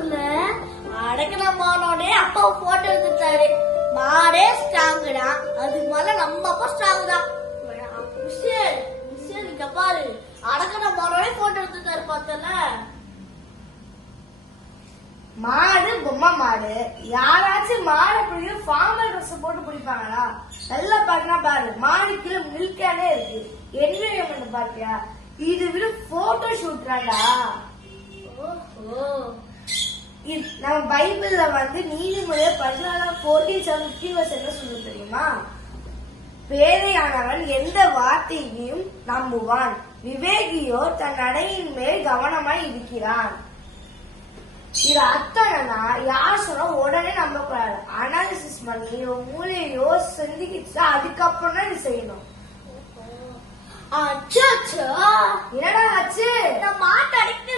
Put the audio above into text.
தெரியல. அடக்கின மானோட அப்பா போட்டோ எடுத்துட்டாரு. மாடே ஸ்ட்ராங் தான். அதுக்கு மேல நம்ம அப்பா ஸ்ட்ராங் தான். நீங்க பாரு, அடக்கின மானோட போட்டோ எடுத்துட்டாரு பார்த்தல. மாடு பொம்மை மாடு. யாராச்சும் மாடை பிடிக்கும் ஃபார்மல் ட்ரெஸ் போட்டு பிடிப்பாங்களா? நல்லா பாருனா பாரு, மாடு கீழே மில்கானே இருக்கு. என்ஜாய்மெண்ட் பாத்தியா? இது விட போட்டோ ஷூட் தான்டா. நம்ம பைபிள்ல நீதிமொழியை 14:14 என்ன சொல்ல தெரியுமா? பேதையானவன் எந்த வார்த்தையையும் நம்புவான், விவேகியோ தன் நடையின் மேல் கவனமாய் இருக்கிறான். இது அர்த்தம்னா யார் சொன்னா உடனே நம்ப கூடாது. அனாலிசிஸ் பண்ணி மூளையோ சிந்திக்கிச்சா அதுக்கப்புறம் தான் இது செய்யணும். அச்சோ, என்னடா ஆச்சு? நான் மாட்டு அடிக்க